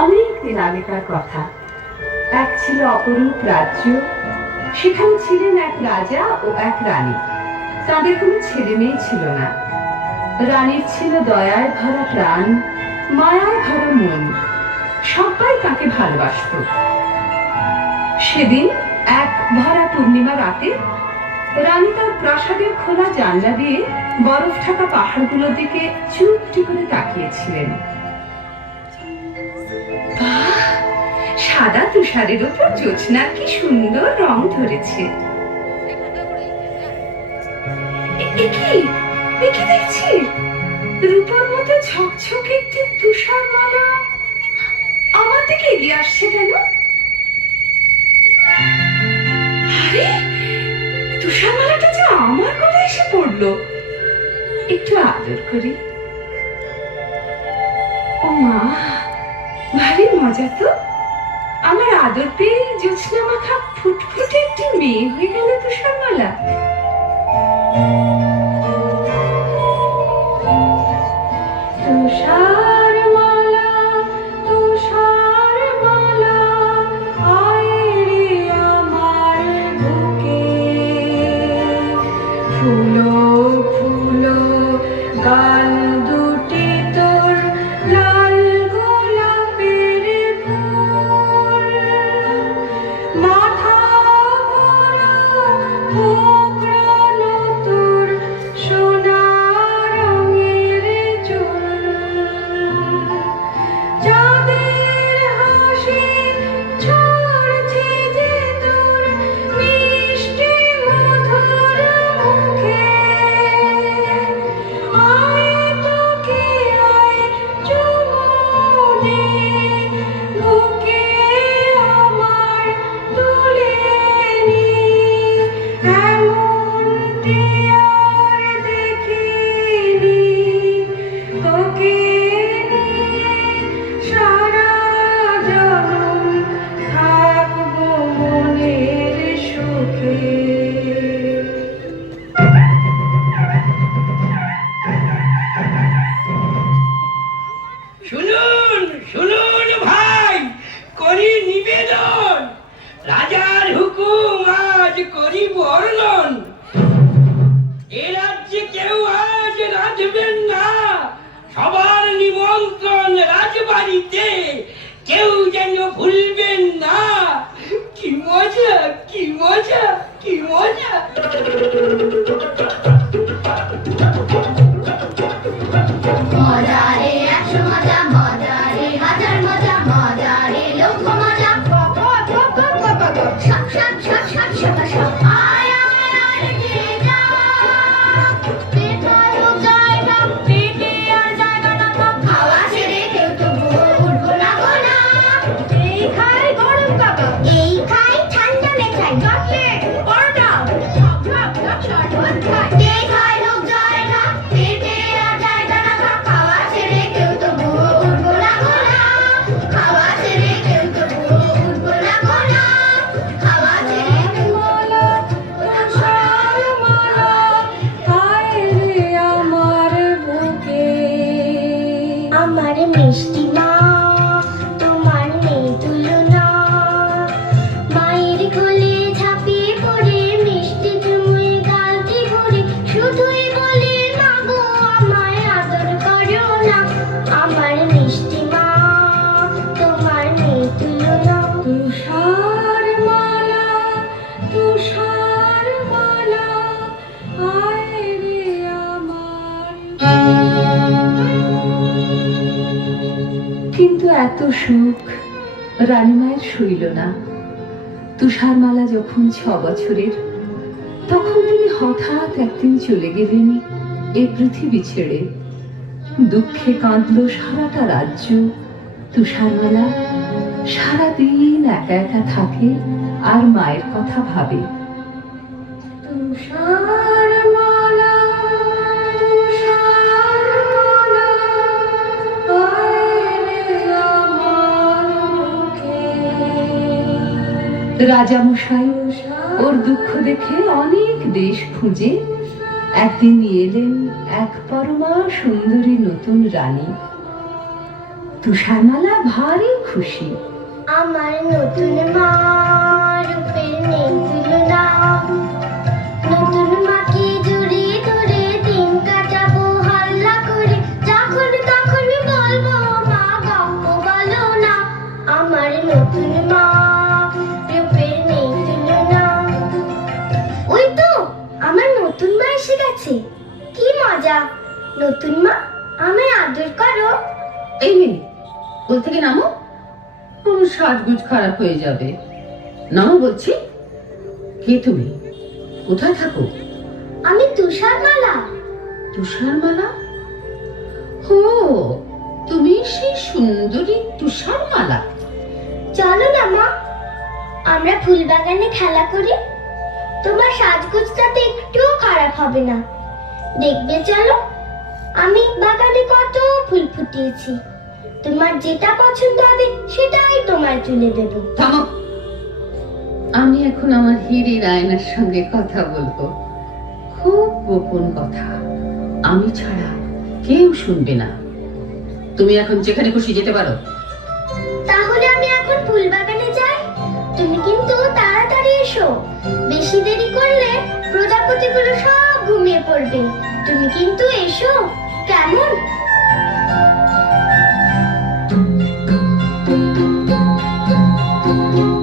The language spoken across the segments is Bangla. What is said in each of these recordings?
অনেক দিন আগেকার কথা। এক ছিল অপরূপ রাজ্য। সেখানে ছিলেন এক রাজা ও এক রানী। তাদের কোনো ছেলে মেয়ে ছিল না। রানীর ছিল দয়ায় ভরা প্রাণ, মায়ায় ভরা মন। সবাই তাকে ভালোবাসত। সেদিন এক ভরা পূর্ণিমা রাতে রানী তার প্রাসাদের খোলা জানলা দিয়ে বরফ ঢাকা পাহাড়গুলোর দিকে চুপটি করে তাকিয়েছিলেন। সাদা তুষারের উপর জ্যোৎস্নার কি সুন্দর রং ধরেছে। দেখছি রূপার মতো ঝকঝকে একটি তুষার মালা আমার দিকে এগিয়ে আসছে কেন? আরে তুষার মালাটা যে আমার কোলে এসে পড়লো। একটু আদর করি। ও মা, ভারী মজা তো। আমার আদর পেয়ে জ্যোৎস্না মাখা ফুটফুটে একটি মেয়ে হয়ে গেল তুষার মালা। তুষার মালা, তুষার মালা, আয় রে আমার বুকে। ফুলো ফুলো গাল দুটি তোর, লাল গোলাপের ফুল। মাথা ভরা মুখরানো তোর, সোনা রঙের চুল। চাঁদের হাসি ছড়ছে যে তোর মিষ্টি মধুর মুখে। আয় তোকে আয় চুমু দে, বুকে আমার তুলে নি। এমনটি আর দেখিনি তোকে নিয়ে সারা জনম থাকবো মনের সুখে। শুনুন শুনুন ভাই, করি নিবেদন, রাজার হুকুম আজ করি বর্ণন। এ রাজ্যে কেউ আজ রাঁধবেন না, সবার নিমন্ত্রণ রাজবাড়িতে, কেউ যেন ভুলবেন না। কি মজা, কি মজা, কি মজা। মজা রে একশো মজা, মজা রে হাজার মজা, মজা রে লক্ষ মজা। সব সব সব সব সব সব আয় আয় আয় রে যা। পেটে হোক জায়গা, পেটে আর জায়গা না থাক। খাওয়া ছেড়ে কেউ তবুও উঠবো না গো না। এই খাই গরম কাকা, এই খাই ঠান্ডা মেঠাই, চকলেট পরোটা সব সব সব শরবত খাই। এই খাই হোক জায়গা, পেটে আর জায়গা না থাক। খাওয়া ছেড়ে কেউ তবুও উঠবো না গো না। খাওয়া ছেড়ে কেউ তবুও উঠবো না গো না। খাওয়া ছেড়ে কেউ মালা, তুষার মালা, আয় রে আমার বুকে। আমার মিষ্টি মা, তোমার নেই তুলনা। মায়ের কোলে ঝাঁপিয়ে পড়ে মিষ্টি চুমুই গালটি ঘুরে, শুধুই বলে মা গো আমায় আদর করো না। আমার মিষ্টি মা, তোমার নেই তুলনা। তুষার মালা, তুষার মালা, আয় রে আমার। কিন্তু এত সুখ রানীমায়ের সইল না। তুষারমালা যখন 6 বছরের, তখন তিনি হঠাৎ একদিন চলে গেলেন এ পৃথিবী ছেড়ে। দুঃখে কাঁদল সারাটা রাজ্য। তুষারমালা সারাদিন একা একা থাকে আর মায়ের কথা ভাবে। তুষারমালা, তুষারমালা, আয় রে আমার বুকে। রাজামশাই ওর দুঃখ দেখে অনেক দেশ খুঁজে একদিন নিয়ে এলেন এক পরমা সুন্দরী নতুন রানী। তুষারমালা ভারী খুশি। আমার নতুন মা রূপের নেই তুলনা, নতুন মাকে জড়িয়ে ধরে দিন কাটাবো হাল্লা করে, যখন তখন বলবো মা গপ্প বলো না। আমার নতুন মা রূপের নেই তুলনা। ওই তো আমার নতুন মা এসে গেছে, কি মজা। নতুন মা আমায় আদর করো। এই মেয়ে, কোল থেকে নামো, আমার সাজগুজ খারাপ হয়ে যাবে। নামো বলছি। কে তুমি? কোথায় থাকো? আমি তুষারমালা। তুষারমালা? ও, তুমি সেই সুন্দরী তুষারমালা। চলো না মা, আমরা ফুল বাগানে খেলা করি। তোমার সাজগোজটাতে একটুও খারাপ হবে না, দেখবে। চলো, আমি বাগানে কত ফুল ফুটিয়েছি, তোমার যেটা পছন্দ হবে সেটাই তোমায় তুলে দেব। থামো, আমি এখন আমার হিরের আয়নার সঙ্গে কথা বলবো, খুব গোপন কথা, আমি ছাড়া কেউ শুনবে না। তুমি এখন যেখানে খুশি যেতে পারো। তাহলে আমি এখন ফুল বাগানে যাই, তুমি কিন্তু তাড়াতাড়ি এসো। বেশি দেরি করলে প্রজাপতিগুলো সব ঘুমিয়ে পড়বে। তুমি কিন্তু এসো, কেমন?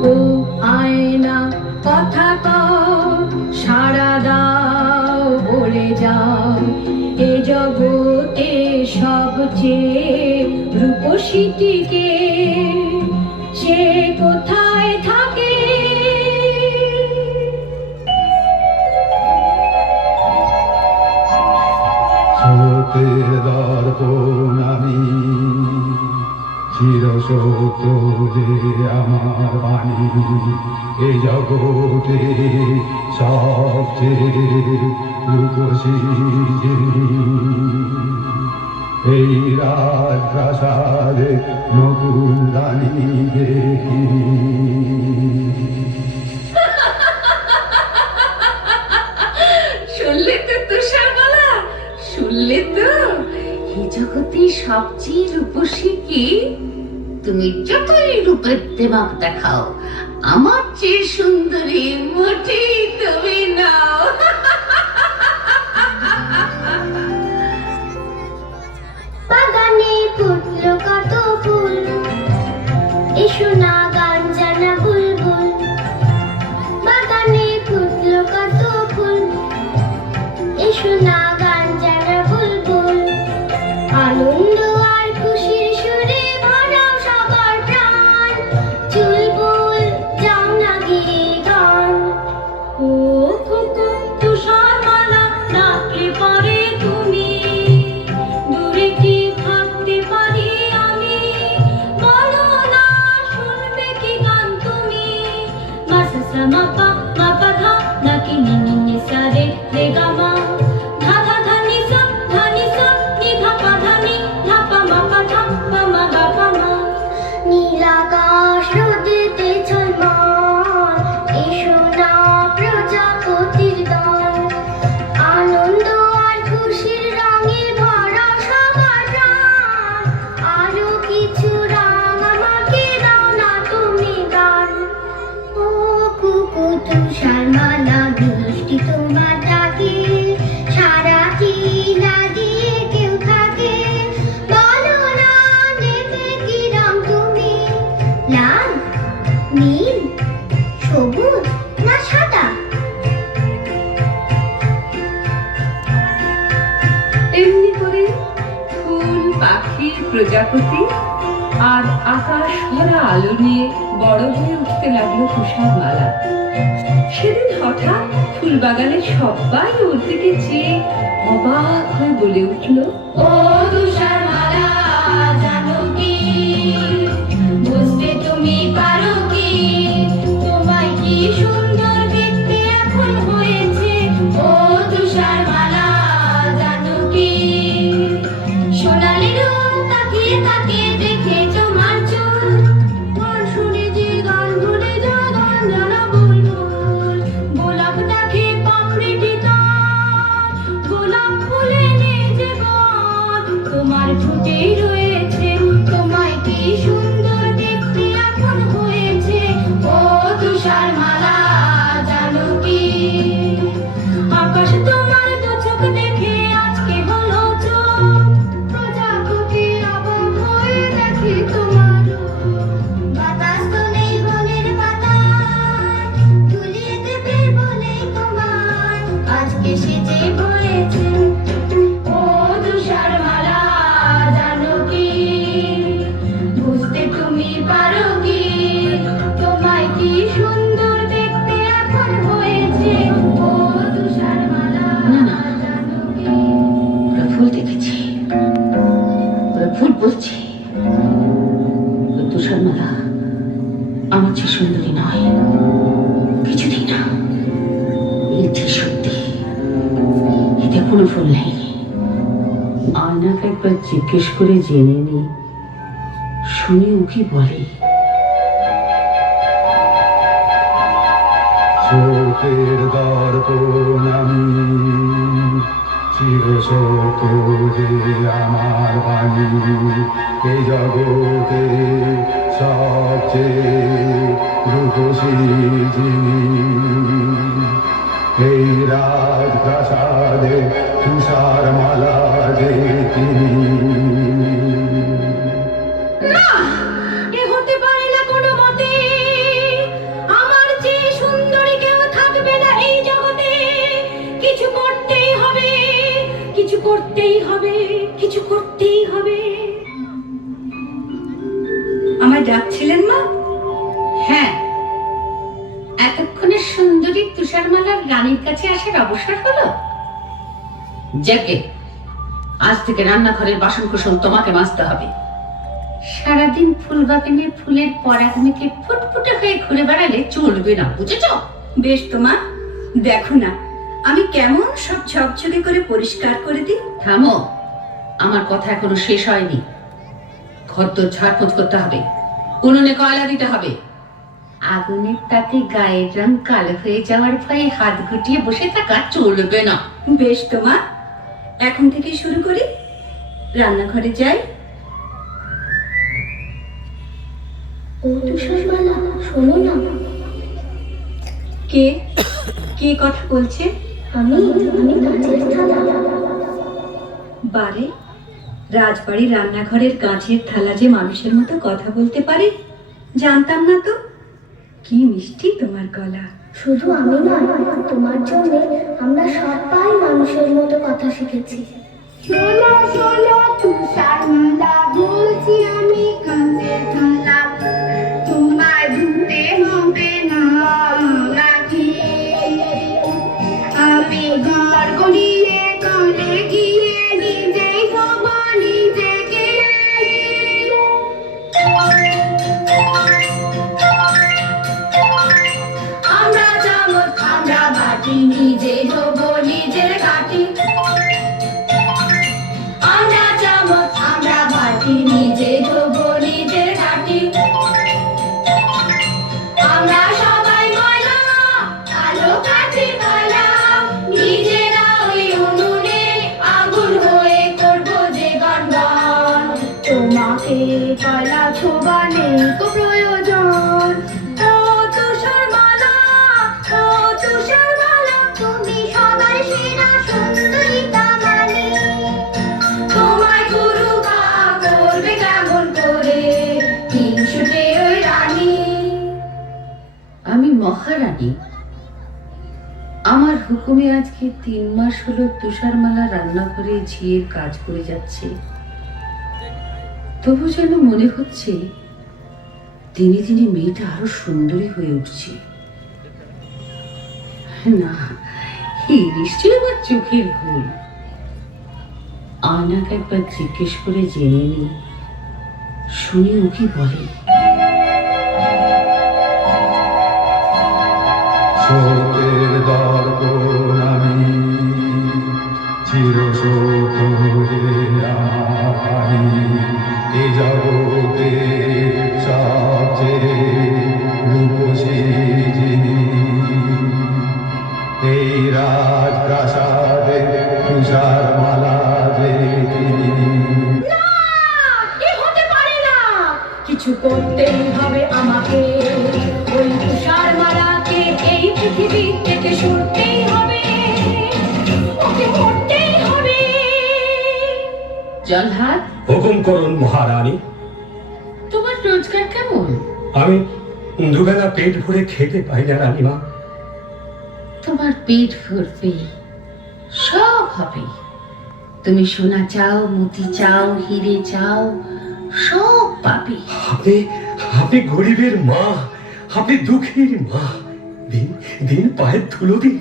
ও আয়না কথা কও, সাড়া দাও, বলে যাও, এ জগতে সবচেয়ে রূপসীটিকে, সে কোথায় থাকে? স্রোতের দর্পণ আমি, চিরসত্য যে আমার বাণী, এ জগতে সবচেয়ে রূপসী যিনি, এই রাজপ্রাসাদে নতুন রানী দেখি। শুনলে তো তুষারমালা, শুনলে তো? এই জগতে সবচেয়ে রূপসী কি? তুমি যতই রূপের দেমাক দেখাও, আমার চেয়ে সুন্দরী মোটেই তুমি নাও। বাগানে ফুটলো কত ফুল, এসো না গান জানা বুলবুল। বাগানে ফুটলো কত ফুল, এসো না গান জানা বুলবুল। আনন্দ আর খুশির সুরে ভরাও সবার প্রাণ, চুলবুল যাও না গিয়ে গান। ও কুকু তুষারমালা, ডাকলে পরে তুমি, দূরে কি থাকতে পারি আমি? বলো না, শুনবে কি গান তুমি? মাসা মাপা মাপা ধা নাকি নিনি নিসা রে রে গা মা, ধা ধা ধা নিসা নি ধা পা ধা নি ধা পা মাপা ধা পা মা গা পা মা। নীল আকাশ রোদেতে ঝলমল, এসো না প্রজাপতির দল। আনন্দ আর খুশির রঙে ভরা সবার প্রাণ, আরো কিছু রং আমাকে দাও না তুমি গান। ও কুকু তুষারমালা, বৃষ্টি তোমার ডাকে, সারাটি না দিয়ে কেউ থাকে। বলো না, নেবে কি রং তুমি? লাল, নীল, সবুজ না সাদা? এমনি করে ফুল, পাখি, প্রজাপতি আর আকাশ ভরা আলো নিয়ে বড় হয়ে উঠতে লাগলো তুষারমালা। সেদিন হঠাৎ ফুল বাগানের সবাই ওর দিকে চেয়ে অবাক হয়ে বলে উঠলো, ও তুষারমালা, জানো কি, বুঝতে তুমি পারো কি, তোমায় কি সুন্দর দেখতে এখন হয়েছে। ও তুষারমালা, জানো কি, সোনালি রূপ তাকিয়ে তাকিয়ে দেখে তোমার চুল, গান শুনে যে গান ভুলে যায় গান জানা বুলবুল। গোলাপ দেখে পাপড়িটি তার, গোলাপ ফুলে নেই যে গান, তোমার ফুলে সেজে হয়েছে। ও তুষার মালা জানো কি, বুঝতে তুমি পারো কি, তোমায় কি সুন্দর দেখতে এখন হয়েছে। ও তুষার মালা না, না। জানো কি। ওরা ভুল দেখেছি, ওরা ভুল বলছে। ওই তুষারমালা আমার চেয়ে সুন্দরী নয়, কিছুতেই না। এটি সত্যি, এতে কোনো ভুল নেই। আয়নাকে একবার জিজ্ঞেস করে জেনে নি, শুনি ও কি বলে। স্রোতের দর্পণ আমি, চিরশত যে আমার বাণী, এ জগতে সবচেয়ে রূপসী যিনি, এই রাজপ্রাসাদে তুষার মালা যে তিনি। এ হতে পারে না কোনো মতে, আমার চেয়ে সুন্দরী কেউ থাকবে না এই জগতে। কিছু করতেই হবে, কিছু করতেই হবে, কিছু করতেই হবে। আমায় ডাকছিলেন মা? হ্যাঁ, এতক্ষণে সুন্দরী তুষারমালার রানীর কাছে আসার অবসর হলো। যাকে আজ থেকে রান্নাঘরের বাসন কুসন তোমাকে মাজতে হবে। সারাদিন ফুল বাগানে ফুলের পরাগণকে ফুটফুটে হয়ে ঘুরে বেড়ালে চলবে না, বুঝেছ? বেশ তো মা, দেখো না আমি কেমন সব ঝকঝকে করে পরিষ্কার করে দিই। থামো, আমার কথা এখনো শেষ হয়নি। ঘরদোর ঝাড়পোঁছ করতে হবে, উনুনে কয়লা দিতে হবে। আগুনের তাতে গায়ের রং কালো হয়ে যাওয়ার ভয়ে হাত গুটিয়ে বসে থাকা চলবে না। বেশ তো মা, এখন থেকে শুরু করি। রান্নাঘরে যাই। ও তুষার মালা শোনো না। কে কে কথা বলছে? আমি কাঁচের থালা। বারে, রাজবাড়ির রান্নাঘরের কাঁচের থালা যে মানুষের মতো কথা বলতে পারে জানতাম না তো। কি মিষ্টি তোমার গলা। শুধু আমি নয়, তোমার জন্য আমরা সবাই মানুষের মতো কথা শিখেছি। শোনো শোনো তুষার মালা, বলছি আমি কাঁচের থালা, তোমায় ধুতে হবে না নাকি। আমি ঘর গড়িয়ে করে গিয়ে নিজেই হব নিজেকে। আমরা চামচ আমরা বাটি, নিজে ধোবো নিজের কাটি। আমরা চামচ আমরা বাটি, নিজে ধোবো নিজের কাটি। আমরা সবাই ময়লা, কালো কাঠে কয়লা, নিজেরা ওই উনুনে আগুন হয়ে করবো যে গনগন। তোমাকে কয়লা ছোবা নেই তো প্রয়োজন। ও তুষার মালা, ও তুষার মালা, তুমি সবার সেরা সুন্দরী তামানি। তোমায় গুরু কা করবে কেমন করে, হিংসুটে ওই রানী। আমি মহারানী, আমার হুকুমে আজকে 3 মাস হলো তুষারমালা রান্নাঘরে ঝিয়ের কাজ করে যাচ্ছে। তবু যেন মনে হচ্ছে দিনে দিনে মেয়েটা আরো সুন্দরী হয়ে উঠছে। না, এই নিশ্চয়ই আমার চোখের ভুল। আয়নাকে একবার জিজ্ঞেস করে জেনে নি, শুনি ও কি বলে। স্রোতের দর্পণ আমি, চিরশত যে আমার বাণী, এ জগতে সবচেয়ে রূপসী যিনি, এই রাজপ্রাসাদে তুষার মালা যে তিনি। এ হতে পারে না, কিছু করতেই হবে আমাকে। ওই তুষার মালাকে এই পৃথিবী থেকে সরতেই হবে, ওকে মরতেই হবে। জলহাত, হুকুম করুন মহারানী। তোমার রোজগার কেমন? আমি দুবেলা পেট ভরে খেতে পাই না রানীমা। তোমার পেট ভরবে, সব হবে। তুমি সোনা চাও, মতি চাও, হিরে চাও, সব পাবে। আপনি আপনি গরিবের মা, আপনি দুঃখের মা। দিন দিন পায়ের ধুলো দিন।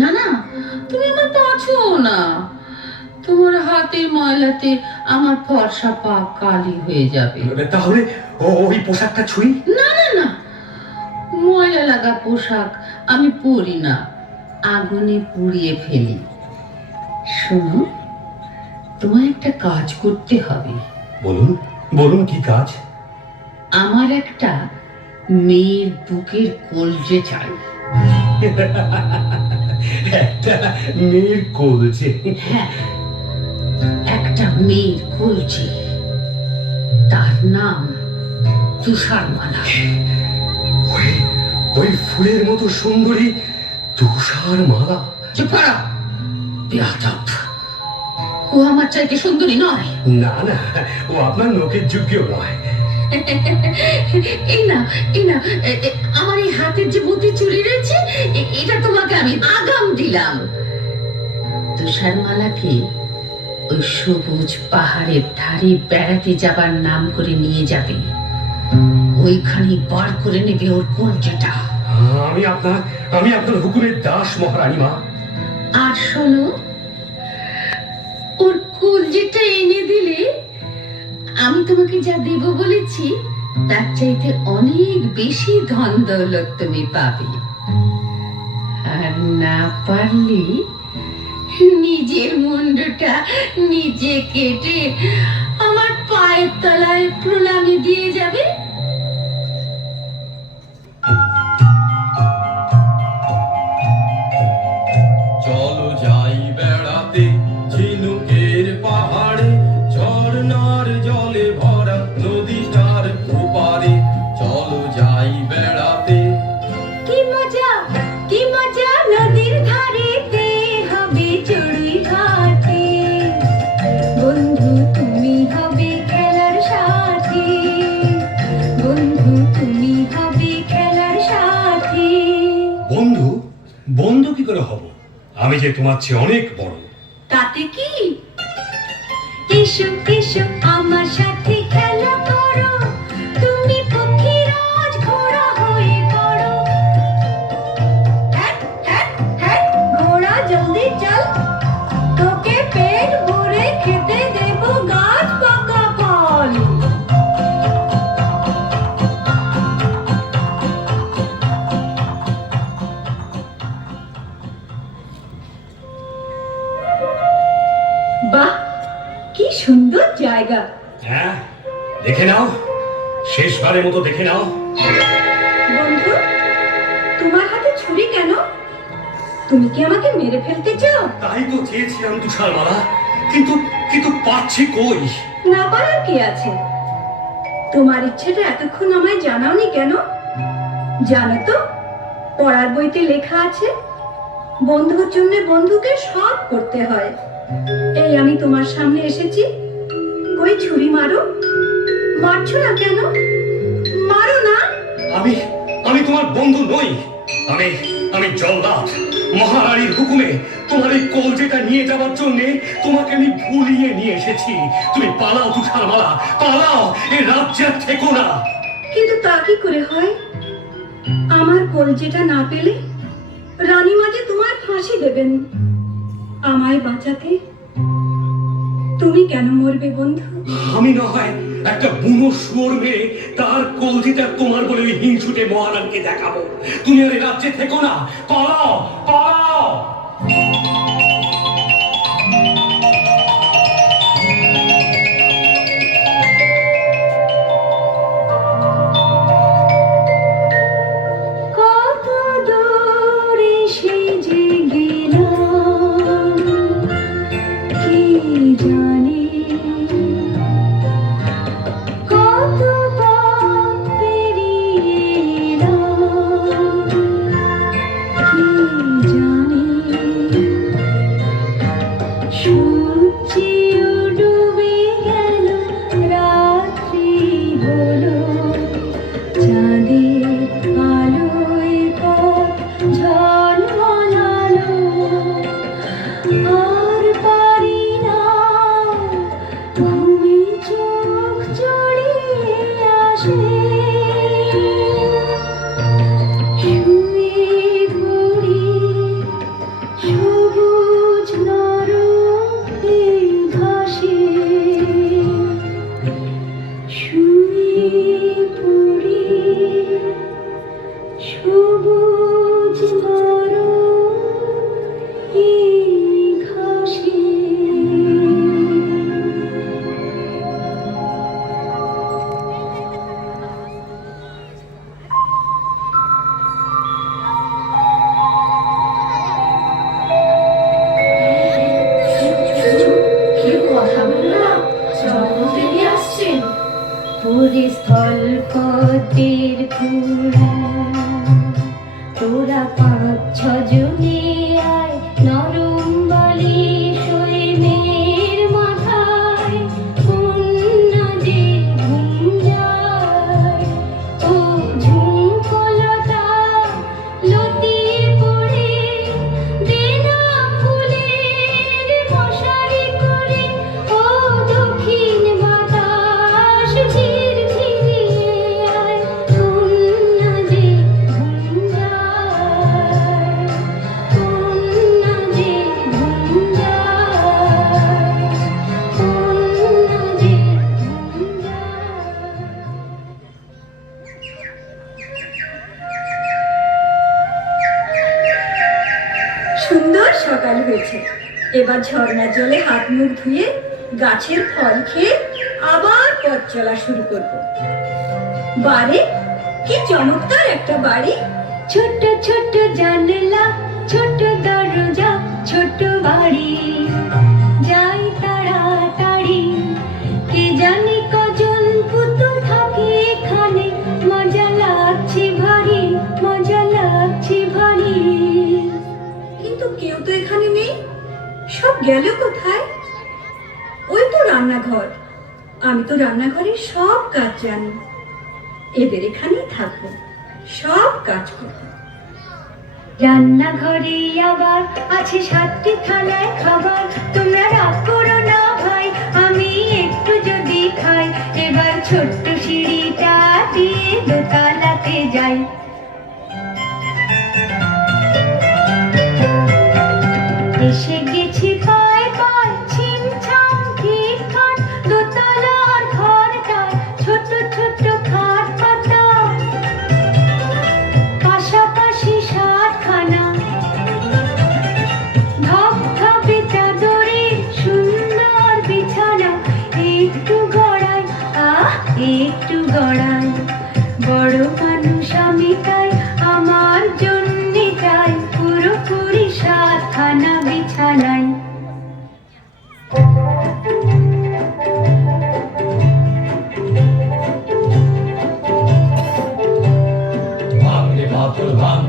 না না, তুমি আমার পা ছুঁয়ো না। তোমার হাতের ময়লাতে আমার ফর্সা পা কালি হয়ে যাবে। তাহলে ওই পোশাকটা ছুঁই। না না না, ময়লা লাগা পোশাক আমি পরি না, আগুনে পুড়িয়ে ফেলি। শোনো, তোমায় একটা কাজ করতে হবে। বলুন বলুন, কি কাজ? আমার একটা মেয়ের বুকের কলজে চাই। একটা মেয়ের কলজে? হ্যাঁ, একটা মেয়ের কলজে, তার নাম তুষারমালা। ওই ওই ফুলের মতো সুন্দরী তুষার মালা? চুপ করো, বেয়াদব। ও আমার চাইতে সুন্দরী নয়। না না, ও আপনার লোকের যোগ্য নয়। এই না, এই না, আমার এই হাতের যে বুদ্ধি চুরি রয়েছে, এটা তোমাকে আমি আগাম দিলাম। তুষারমালাকে ওই সবুজ পাহাড়ের ধারে বেড়াতে যাবার নাম করে নিয়ে যাবে। ওইখানে বার করে নেবে ওর কলজেটা। আমি আপনার হুকুমের দাস মহারানী মা। আর শোনো, ওর কলজেটা এনে দিলে আমি তোমাকে যা দেব বলেছি তার চাইতে অনেক বেশি ধন দৌলত তুমি পাবে। আর না পারলে নিজের মুন্ডটা নিজে কেটে আমার পায়ের তলায় প্রণামী দিয়ে যাবে। চলো যাই বেড়াতে ঝিনুকের পাহাড়ে, ঝর্ণার জলে ভরা নদীটার ওপারে। চলো যাই বেড়াতে। কি মজা, কি মজা নদীর ধারেতে হবে চড়ুই ঘাটে। বন্ধু তুমি হবে খেলার সাথী, বন্ধু তুমি হবে খেলার সাথী। বন্ধু? বন্ধু কি করে হব? আমি যে তোমার চেয়ে অনেক বড়। তাতে কি? এসো এসো আমার সাথে খেলা করো, তুমি পক্ষীরাজ ঘোড়া হয়ে পড়ো। হ্যাট হ্যাট হ্যাট, ঘোড়া জলদি চল, তোকে পেট ভরে খেতে দেব গাছ পাকা ফল। বাহ, কি সুন্দর জায়গা। হ্যাঁ, দেখে নাও, শেষবারের মতো দেখে নাও। বন্ধু, তোমার হাতে ছুরি কেন? তুমি কি আমাকে মেরে ফেলতে চাও? তাই তো চেয়েছিলাম তুষার মালা, কিন্তু কিন্তু পাচ্ছি কই। না পারার কি আছে? তোমার ইচ্ছেটা এতক্ষণ আমায় জানাওনি কেন? জানো তো, পড়ার বইতে লেখা আছে বন্ধুর জন্য বন্ধুকে সব করতে হয়। এই আমি তোমার সামনে এসেছি, কই ছুরি মারো। মারছো না কেন? মারো না। আমি আমি তোমার বন্ধু নই। আমি আমি জল্লাদ। মহারানীর হুকুমে তোমার এই কলজেটা নিয়ে যাওয়ার জন্য তোমাকে আমি ভুলিয়ে নিয়ে এসেছি। তুমি পালাও তুষার মালা, পালাও, এই রাজ্যের থেকো না। কিন্তু তা কি করে হয়? আমার কলজেটা না পেলে রানীমা যে তোমায় ফাঁসি দেবেন। আমায় বাঁচাতে তুমি কেন মরবে বন্ধু? আমি না হয় একটা বুনো শুয়োর মেরে তার কলজিটা তোমার বলে ওই হিংসুটে মহারানীকে দেখাবো। তুমি আর এই রাজ্যে থেকো না, পালাও পালাও। কত দূরে সে যে গেলাম, কি জানি কত পথ পেরিয়ে এলাম, কি জানি আর পারি না ঘুমে চোখ জড়িয়ে আসে শুয়ে পড়ি সবুজ নরম এই ঘাসে শুয়ে পড়ি সবুজ নরম এই ঘাসে। কেউ কথা বললো না, জন্মদেবী আসছেন। পরিস্থল পদ্মের কুড়া তোরা 5-6 জনে আয় নরম বালি শোয়ে মেয়ের মাথায় কন্যা যে ঘুম যায় ও ঝুমকলতা লতিয়ে পড়ে দেনা ফুলের মশারি করে ও দক্ষিণ বাতাস ঝির ঝিরিয়ে আয় কন্যা যে ঘুম যায় কন্যা যে ঘুম যায় কন্যা যে ঘুম যায়। সুন্দর সকাল হয়েছে। এবার ঝর্ণার জলে হাত মুখ ধুয়ে গাছের ফল খেয়ে আবার পথ চলা শুরু করব। বাড়ি কি চমৎকার একটা বাড়ি। ছোট্ট ছোট্ট জানলা ছোট্ট দরজা ছোট্ট বাড়ি যাই তাড়াতাড়ি কে জানি কজন পুতুল থাকে এখানে মজা লাগছে ভারী মজা লাগছে ভারী। কিন্তু কেউ তো এখানে নেই, সব গেল কোথায়? ওই তো রান্নাঘর, আমি তো রান্নাঘরের সব কাজ জানি। এদের এখানেই থাকবো, সব কাজ করবো। রান্নাঘরে আবার আছে 7টি থালায় খাবার তোমরা রাগ করো না ভাই আমি একটু যদি খাই এবার ছোট্ট সিঁড়িটা দিয়ে দোতলাতে যাই। এসে গেছি পায় পায় ছিমছাম ঠিকঠাক দোতলার ঘরটা ছোট ছোট খাট পাতা পাশাপাশি 7খানা ধপধপে চাদরে সুন্দর বিছানা একটু গড়াই একটু গড়াই বড় মানুষ আমি তাই আমার জন্যে চাই পুরোপুরি 7খানা বিছানায়। ভাঙলে পাথর ভাঙ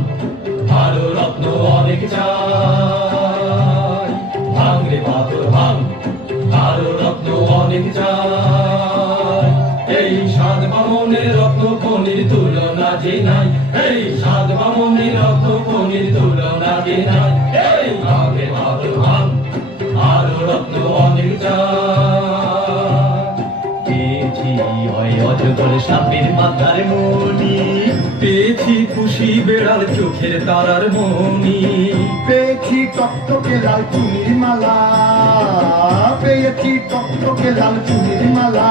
আরো রত্ন অনেক চাই। ভাঙলে পাথর ভাঙ আরো রত্ন অনেক চাই। এই 7 বামনের রত্ন খনির তুলনা যে নাই। এই 7 বামনের রত্ন খনির তুলনা যে নাই। এই ভাঙলে পাথর ভাঙ আরো রত্ন অনেক চাই। পেয়েছি ওই অজগর সাপের মাথার মণি, পেয়েছি খুশি বেড়াল চোখের তারার মণি। পেয়েছি টকটকে লাল চুনির মালা, পেয়েছি টকটকে লাল চুনির মালা।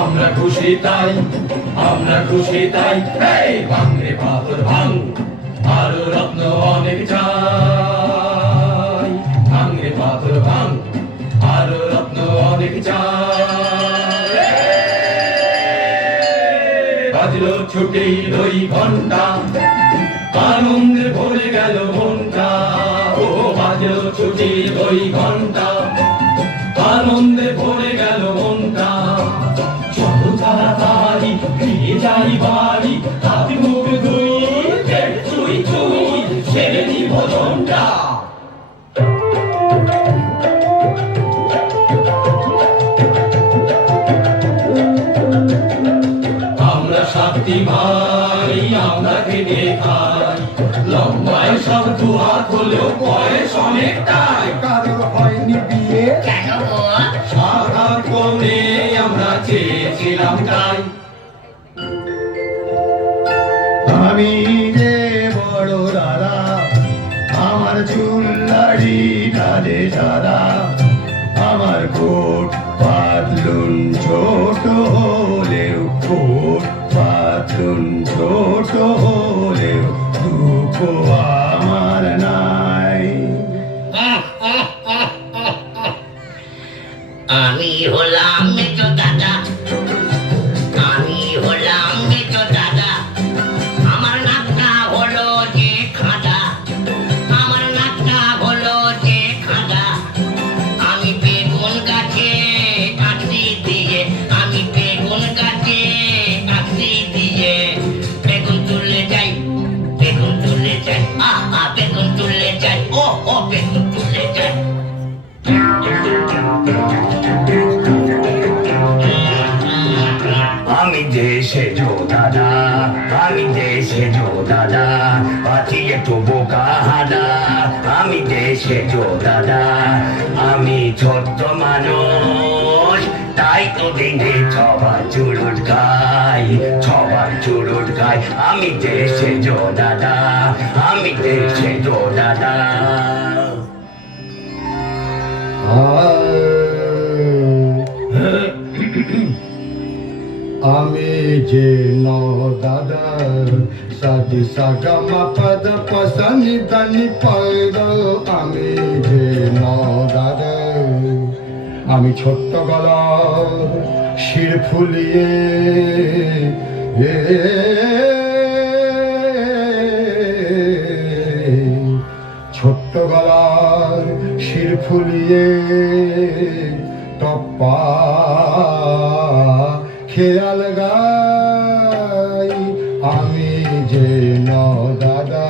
আমরা খুশি তাই, আমরা খুশি তাই। এই ভাঙরে পাথর ভাঙ আরো রত্ন অনেক চাই। ভাঙরে পাথর ভাঙ আরো রত্ন অনেক চাই। বাজলো ছুটেই 2 ঘন্টা আনন্দে ভরে গেল মনটা। ও বাজলো ছুটেই 2 ঘন্টা আনন্দে ভরে গেল মনটা। চলো তাড়াতাড়ি ফিরে যাই বাড়ি, হাত মুখ ধুই চুই চুই সেরে নিব ভোজনটা। আমরা 7টি ভাই, আমরা খেটে খাই, লম্বায় সব 2 হাত হলেও বয়স অনেকটাই। ছিলাম তাই। আমি যে বড় দাদা, আমার চুল দাড়ি কাঁধে সাদা, আমার কোট পাতলুন ছোট হলেও, কোট পাতলুন ছোট হলেও দুঃখ আমার নাই। আমি হলাম মেজো দাদা, আমি হলাম মেজো দাদা, আমার নাকটা হলো যে খাঁদা, আমার নাকটা হলো যে খাঁদা, আমি বেগুন গাছে কাঠি দিয়ে, আমি বেগুন গাছে কাঠি দিয়ে বেগুন তুলে যাই, বেগুন তুলে যাই, বেগুন তুলে যাই, ও বেগুন তুলে যাই। আমি দেশে জো দাদা, আমি দেশে জো দাদা, আছি একটু বোকা হাদা, আমি দেশে জো দাদা, আমি ছোট্ট মানুষ, তাই তো দিনে সবার চুরুট খাই, সবার চুরুট খাই, আমি দেশে জো দাদা, আমি দেশে জো দাদা। আমি যে ন দাদা, সাদি সাগা মা পদ পসনি দানি পদ, আমি যে ন দাদা, আমি ছোট্ট গলার শির ফুলিয়ে ছোট্ট গলার শির ফুলিয়ে টপ্পা খেয়াল গাই, আমি যে ন দাদা,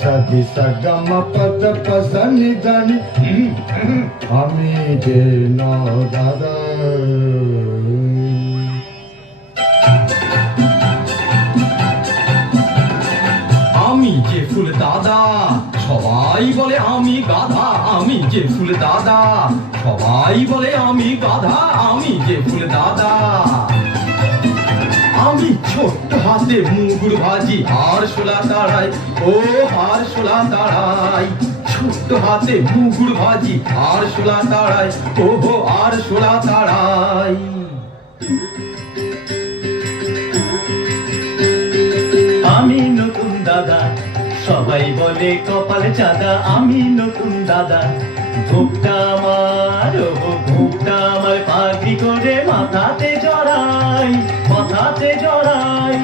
সাদি সাগা মা পদ পসনি দানি, আমি যে ন দাদা। আমি যে ফুল দাদা, সবাই বলে আমি গাধা, আমি যে ফুল দাদা, সবাই বলে আমি গাধা, আমি যে ফুল দাদা। আমি ছোট্ট হাতে মুগুর ভাজি, আর শোলা তাড়াই, ও আর শোলা তাড়াই, ছোট্ট হাতে মুগুর ভাজি, আর শোলা তাড়াই, ও আর শোলা তাড়াই। আমি নতুন দাদা, সবাই বলে কপাল চাঁদা, আমি নতুন দাদা, ঘুমটা আমার, ও ঘুমটা আমার পাগড়ি করে মাথাতে জড়াই, মাথাতে জড়াই,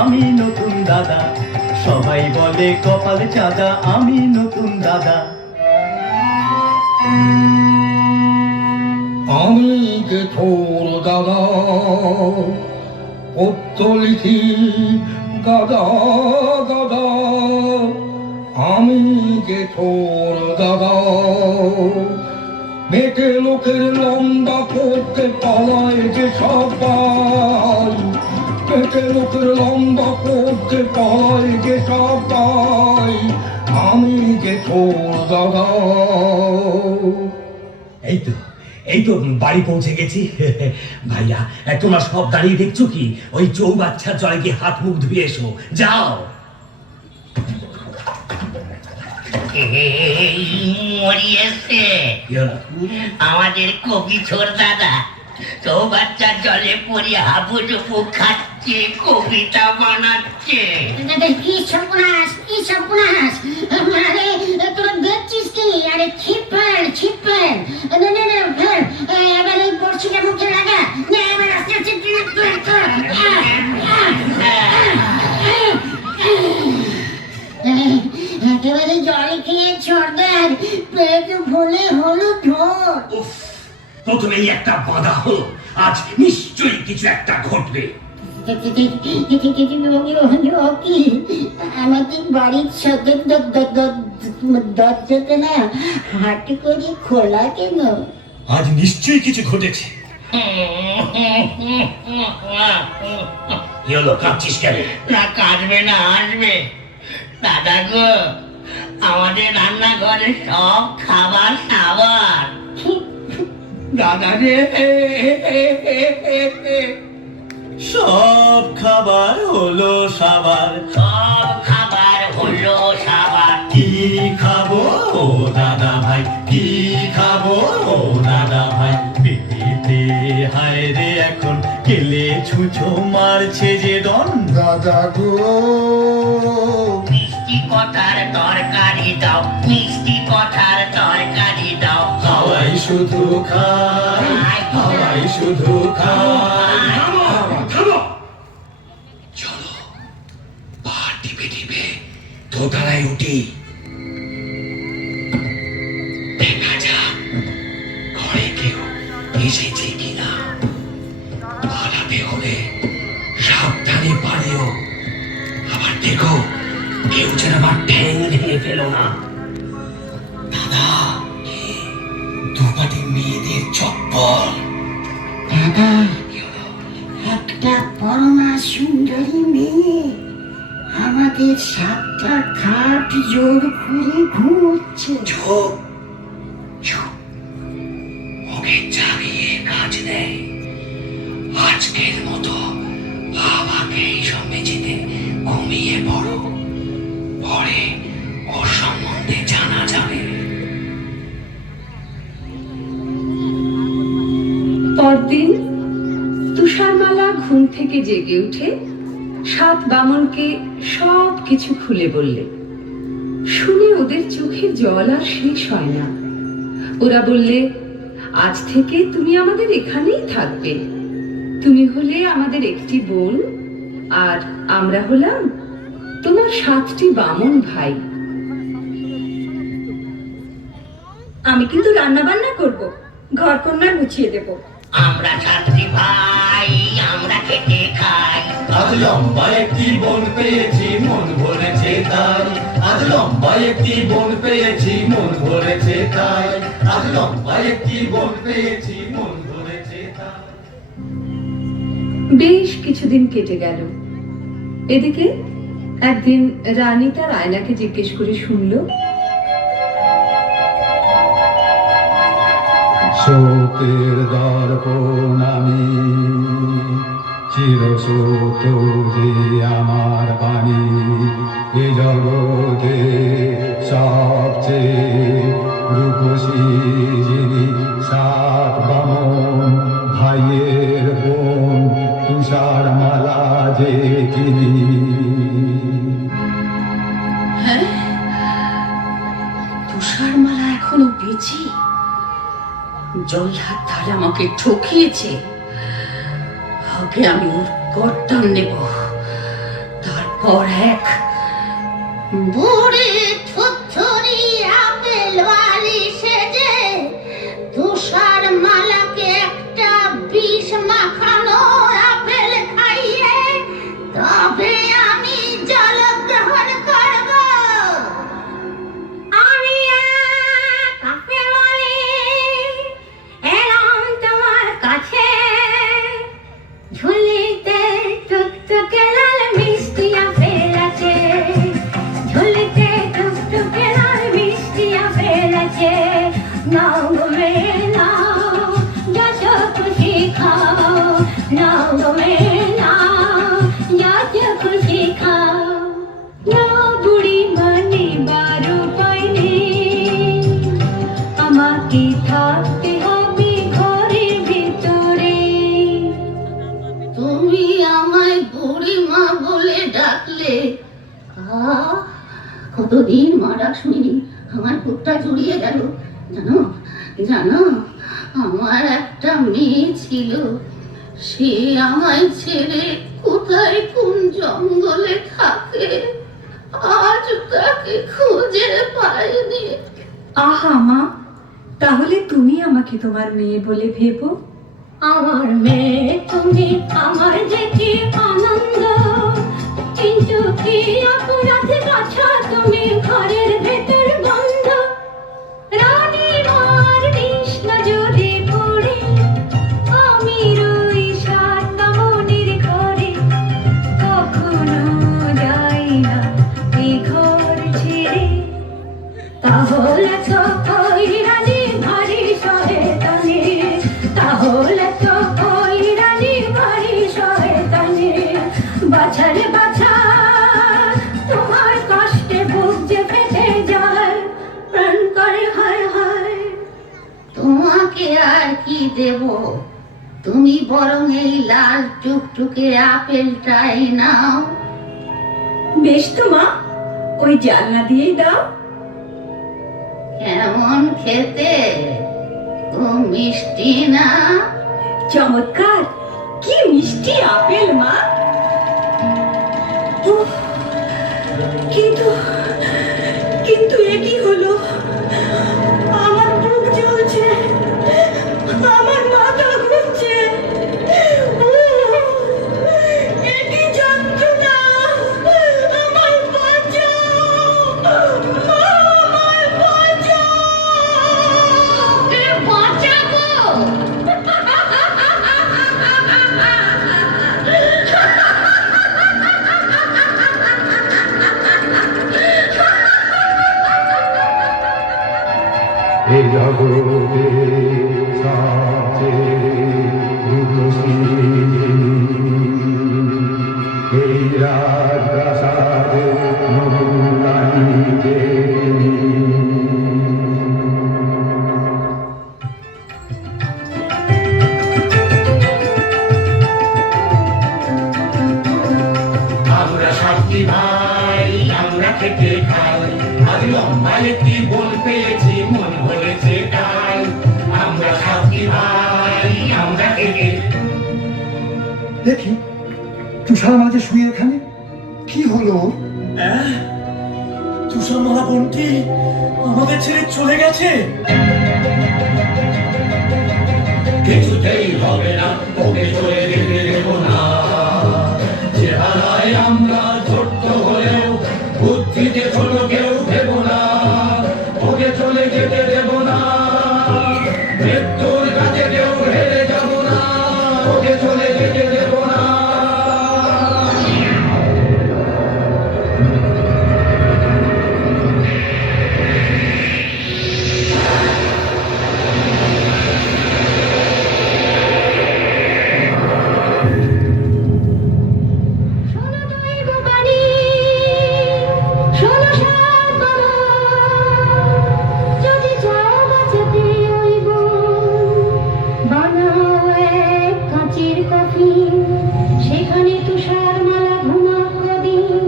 আমি নতুন দাদা, সবাই বলে কপাল চাঁদা, আমি নতুন দাদা। আমি যে তোর দাদা, পত্র লিখি গাদা গাদা, আমি যে তোর দাদা, মেটে লোকের লম্বা করতে পালায় যে সবাই, মেটে লোকের লম্বা করতে পালায় যে সবাই, আমি যে তোর দাদা। এই তো বাড়ি পৌঁছে গেছি। ভাইয়া, তোমরা সব দাঁড়িয়ে দেখছো কি? ওই চৌবাচ্চার জলে গিয়ে হাত মুখ ধুয়ে এসো, যাও। মরিয়েছে আমাদের কবি ছোর দাদা, চৌবাচ্চার জলে পড়ে হাবুডুবু খাচ্ছে, কবিতা বানাচ্ছে। কি সর্বনাশ, কি সর্বনাশ! আরে তোরা দেখছিস কি? আরে ছিপেল ছিপেল, না না না ফের, এবার এই বড়শিটা মুখে লাগা, না এবার আস্তে আস্তে একেবারে জল খেয়ে ছড়দার পেট ভুলে হলো ঢোর। প্রথমেই একটা বাধা হলো, আজ নিশ্চয়ই কিছু একটা ঘটবে। আমাদের বাড়ির সাথে দরজাটা না হাঁটু করে খোলা কেন? আজ নিশ্চয়ই কিছু ঘটেছে। কি হলো, কাঁদছিস কেন? না কাঁদবে না, আসবে। দাদা গো, আমাদের রান্নাঘরে সব খাবার সাবার। দাদা রে, সব খাবার হলো সাবার, সব খাবার হলো সাবার। কি খাবো ও দাদা ভাই, কি খাবো ও দাদা ভাই, পেটেতে হায় রে এখন কেলে ছুঁচো মারছে যে দন। দাদা গো, মিষ্টি কটার তরকারি দাও, মিষ্টি কটার তরকারি দাও। হাওয়াই শুধু খায়, হাওয়াই শুধু খায়। চলো পা টিপে টিপে দোতলায় উঠি, দেখা যাক ঘরে কেউ এসেছে কিনা। পালাতে হলে সাবধানে পালিও, আবার দেখো কেউ যেন আমার ঠ্যাং ভেঙে ফেলো না। দাদা, দুপাটি মেয়েদের চপ্পল। দাদা, একটা পরমা সুন্দরী মেয়ে আমাদের সাতটা খাট জোর করে ঘুমোচ্ছে। চুপ চুপ, ওকে জাগিয়ে কাজ নেই। আজকের মতো আমাকে এইসব মেঝেতে ঘুমিয়ে পড়ো, পরে ওর সম্বন্ধে জানা যাবে। পরদিন তুষারমালা ঘুম থেকে জেগে উঠে 7 বামনকে সব কিছু খুলে বললে। শুনে ওদের চোখের জল আর শেষ হয় না। ওরা বললে, আজ থেকে তুমি আমাদের এখানেই থাকবে। তুমি হলে আমাদের একটি বোন, আর আমরা হলাম তোমার 7টি বামন ভাই। আমি কিন্তু রান্না বান্না করব, ঘর কন্যা গুছিয়ে দেব। আমরা ছাত্রী ভাই, আমরা খেটে খাই। আজ লম্বা একটি বোন পেয়েছি, মন ভরেছে তাই। আজ লম্বা একটি বোন পেয়েছি, মন ভরেছে তাই। আজ লম্বা একটি বোন পেয়েছি, মন ভরেছে তাই। বেশ কিছুদিন কেটে গেল। এদিকে একদিন রানী তার আয়নাকে জিজ্ঞেস করে শুনল, শোকের দর্পণ আমি, চিরসত্য যে আমার বাণী, এ জগতে সবচেয়ে রূপসী যিনি, 7 বামন ভাইয়ের বোন, তুষারমালা যে তিনি। হ্যাঁ, তুষারমালা এখনো বেঁচে? জল্লাদ তার আমাকে ঠকিয়েছে। আগে আমি ওর গর্দান নেব, তারপর এক বুড়ি থুথুরি আপেল বালি সেজে তুষার মালাকে একটা বিষ মাখানো আপেল খাইয়ে তবে আমি জল গ্রহণ করব। আমি এক আপেল বালি এলাম তোমার কাছে, ঝুলিতে টুকটুকে লাল মিষ্টি আপেল আছে, ঝুলিতে টুকটুকে লাল মিষ্টি আপেল আছে। নাও গো মেয়ে নাও, যত খুশি খাও, নাও গো মেয়ে নাও, যত খুশি খাও। না বুড়ি মানে বারো পাইনি, আমাকে থাকতে হবে ঘরের ভিতরে। তুমি আমায় বুড়ি মা বলে ডাকলে, কতদিন মা ডাক শুনিনি, আমার বুকটা জুড়িয়ে গেল। জানো জানো, আমার একটা মেয়ে ছিল, সে আমায় ছেড়ে কোথায় কোন জঙ্গলে থাকে, আজ তাকে খুঁজে পাইনি। আহা মা, তাহলে তুমি আমাকে তোমার মেয়ে বলে ভেবো। আমার মেয়ে তুমি, আমার যে কি আনন্দ, কিন্তু কি অপরাধে বাছা তুমি ঘরের ভেতর বন্ধ। রানীর মার নিশ নজরে পড়ে আমি রই 7 বামনের ঘরে, কখনো যাই না এই ঘর ছেড়ে। তাহলে তো ওই রানী ভারী শয়তানি, তোমাকে আর কি দেব, তুমি বরং এই লাল টুকটুকে আপেলটাই নাও। বেশ তো মা, ওই জানলা দিয়েই দাও। কেমন খেতে, খুব মিষ্টি না? চমৎকার, কি মিষ্টি আপেল মা। উফ, কিন্তু কিন্তু এ কি হলো? আমার বুক জ্বলছে, আমার মাথা ঘুরছে। এ কি যন্ত্রণা! আমার বাঁচাও, আমায় বাঁচাও। বাঁচাবো? এই জগতে সবচেয়ে রূপসী এই রাজপ্রাসাদে মধুরানী যে আমরা সাতটি ভাই, আমরা খেতে খাই, আজ লম্বা একটি বোন পেয়েছি, মন ভরেছে তাই। আমরা সাতটি ভাই, আমরা খেতে। দেখি তুষার মাঝে শুয়ে এখানে কি হলো? তুষারমালা বোনটি আমাদের ছেড়ে চলে গেছে। কিছুতেই হবে না, ওকে চলে যেতে দেব না। চেহারায় আমরা ছোট্ট হলেও বুদ্ধিতে ছোট কেউ ভেব না। ওকে চলে যেতে দেব না, মৃত্যুর কাছে কেউ হেরে যাব না। ওকে চলে যেতে দেব না। শোনো দৈব বাণী, শোনো সাত বাবা, যদি চাও বাঁচাতে ওই বোন, বানাও এক কাঁচের কফিন, সেখানে তুষার মালা ঘুমাক কদিন।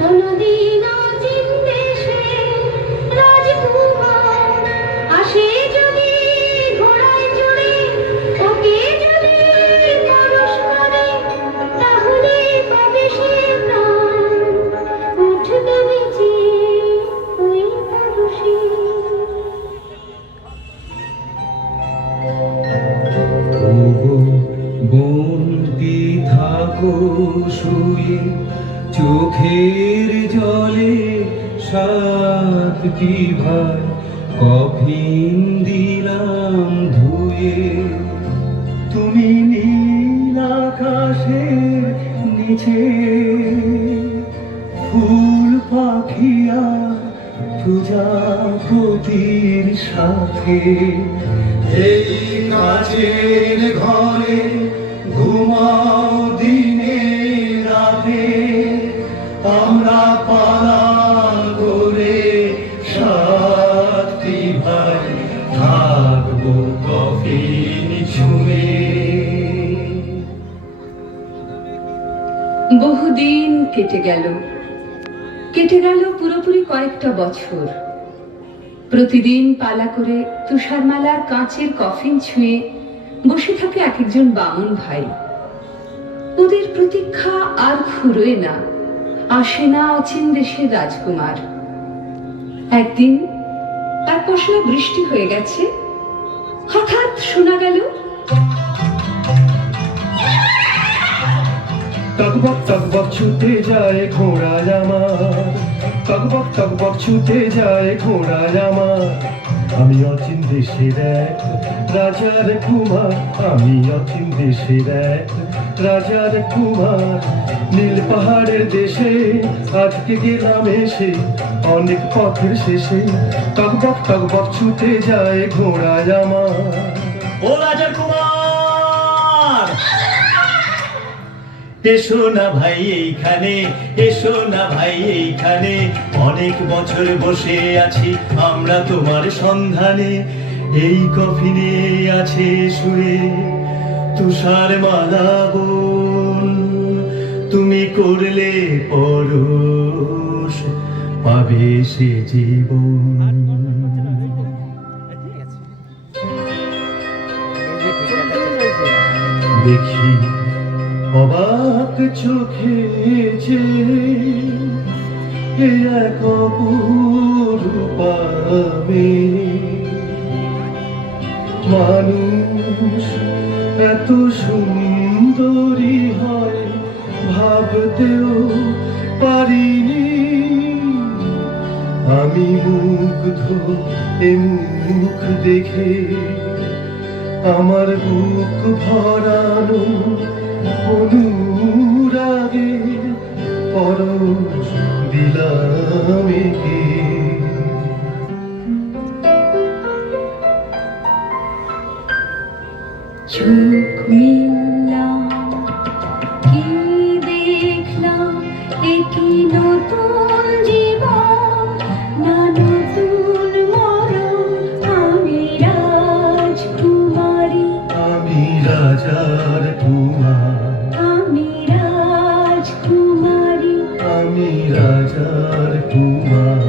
কোনদিন অচিন দেশে রাজকুমার আসে যদি ঘোড়ায় চড়ে, ওকে যদি মানুষ করে, তাহলে পাবে সে প্রাণ, উঠবে বেঁচে ওই পুরুষে। ওগো বন্দি থাকো শুয়ে, চোখের জলে সাতটি ভাই কফিন দিলাম ধুয়ে। তুমি নীল আকাশের নিচে ফুল পাখিয়া প্রজাপতির সাথে এই কাচের ঘরে ঘুমাও দিনে রাতে। আমরা পালাম করে সাতটি ভাই থাকবো কফিন ছুঁয়ে। বহুদিন কেটে গেল, কেটে গেল পুরোপুরি কয়েকটা বছর। প্রতিদিন পালা করে তুষারমালার কাঁচের কফিন ছুঁয়ে বসে থাকে এক একজন বামুন ভাই। ওদের প্রতীক্ষা আর ফুরোয় না, আসে না অচিন দেশের রাজকুমার। একদিন এক পশলা বৃষ্টি হয়ে গেছে, হঠাৎ শোনা গেল টকবক টকবক ছুটে যায় ঘোড়া আমার, টকবক টকবক ছুটে যায় ঘোড়া আমার। আমি অচিন দেশের এক রাজার কুমার, আমি অচিন দেশের এক রাজার কুমার। নীল পাহাড়ের দেশে আজকে গেলাম এসে, অনেক পথের শেষে টকবক টকবক ছুটে যায় ঘোড়া আমার। ও রাজার কুমার, এসো না ভাই এইখানে, এসো না ভাই এইখানে। অনেক বছর বসে আছি আমরা তোমার সন্ধানে, এই কফিনে আছে শুয়ে তুষার মালা বোন, তুমি করলে পরশ পাবে সে জীবন। দেখি অবাক চোখে যে এ এক অপরূপ মেয়ে, মানুষ এত সুন্দরী হয় ভাবতেও পারিনি। আমি মুগ্ধ এ মুখ দেখে, আমার বুক ভরানো অনুরাগে পরশ দিলাম একে। চোখ মিললাম, কি দেখলাম, একই নতুন জীবন, না নতুন মরণ। আমি রাজকুমারী, আমি রাজার কুমার, আমি রাজকুমারী, আমি রাজার কুমার।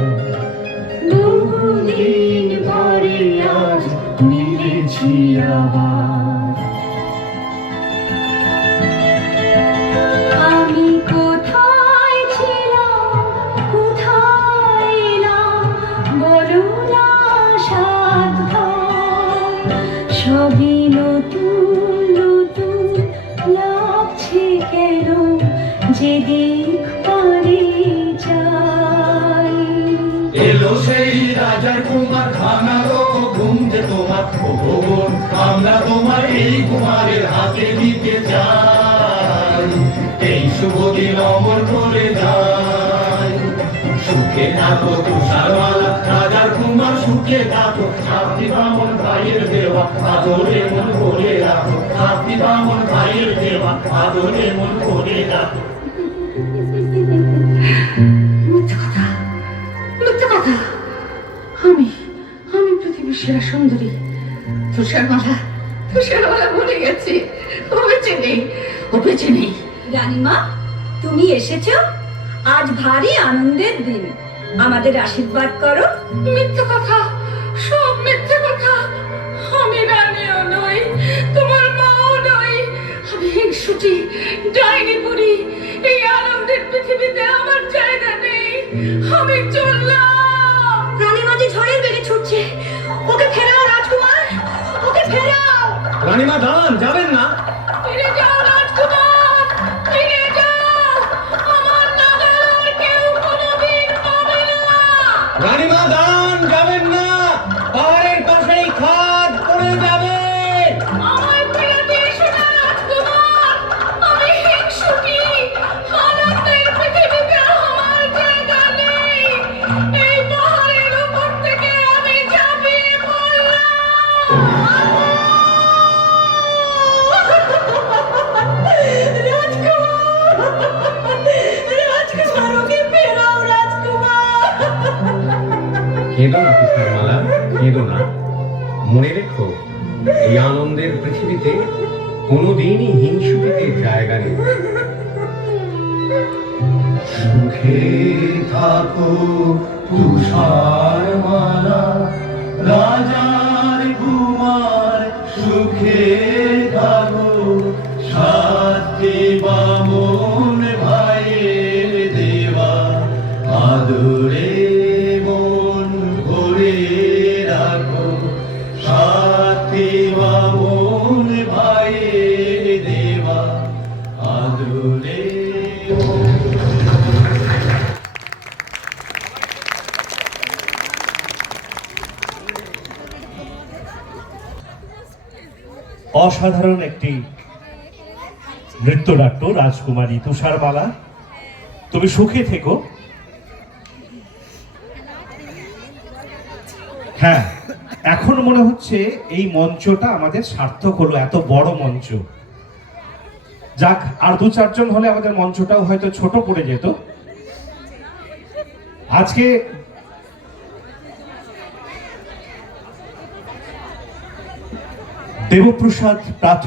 বহুদিন পরে আজ মিলেছি আবার। আমি কোথায় ছিলাম, কোথায় এলাম, বলো না সাধন। সবই নতুন নতুন লাগছে কেন, যেদিক পারে যাই। এলো সেই রাজার কুমার, ভাঙালো ঘুম যে তোমার। ও ভগবান, আমরা তোমার এই কুমারের হাতে দিতে চাই। এই শুভ দিন অমর করে যাই। সুখে থাকো তুষারমালা, রাজার কুমার সুখে থাকো। আপনি বামন ভাইয়ের দেওয়া আদরে মন করে রাখো। আপনি বামন ভাইয়ের দেওয়া আদরে মন করে রাখো। মিথ্যে কথা, মিথ্যে কথা। আমি আমি পৃথিবীর সেরা সুন্দরী। তুষারমালা, তুষারমালা ভুলে গেছি। ও বেঁচে নেই, ও বেঁচে নেই। রানীমা, তুমি এসেছো? আজ ভারী আনন্দের দিন, আমাদের আশীর্বাদ করো। মিথ্যে কথা, সব মিথ্যে কথা। আমি রানীও নই, তোমার মাও নই। আমি হিংসুটি, ডাইনি বুড়ি। এই আনন্দের পৃথিবীতে আমার জায়গা নেই। আমি চললাম। রানীমা যে ঝড়ের বেগে ছুটছে, ওকে ফেরাও রাজকুমার, ওকে ফেরাও। রানীমা দাঁড়ান, যাবেন না। ফিরে যাও রাজকুমার, ফিরে যাও। আমার নাগাল আর কেউ কোনোদিন পাবে না। রানীমা দাঁড়ান, যাবেন না। পাহাড়ের পাশেই খাদ পড়ে যাবে। আমায় ফেরাতে এসো না রাজকুমার। আমি হিংসুটি, আনন্দের পৃথিবীতে আমার জায়গা নেই। এই পাহাড়ের উপর থেকে আমি ঝাঁপিয়ে রাজকুমার, ওকে ফেরাও রাজকুমার। কেঁদো না তুষারমালা, কেঁদো না। মনে রেখো, এই আনন্দের পৃথিবীতে কোনোদিনই হিংসুটিতে জায়গা নেই। সুখে থাকো তুষার মালা, রাজার কুমার। সুখে থাকো সাথী বামন ভাইয়ের দেওয়া আদরে মন ভরে রাখো। সাথী বামন ভাইয়ের দেওয়া আদরে অসাধারণ একটি নৃত্যনাট্য রাজকুমারী তুষারমালা। তুমি সুখে থেকো। হ্যাঁ, এখন মনে হচ্ছে এই মঞ্চটা আমাদের সার্থক হলো, এত বড় মঞ্চ। যাক, আর দু চারজন হলে আমাদের মঞ্চটাও হয়তো ছোট পড়ে যেত। আজকে দেবপ্রসাদ প্রাথমিক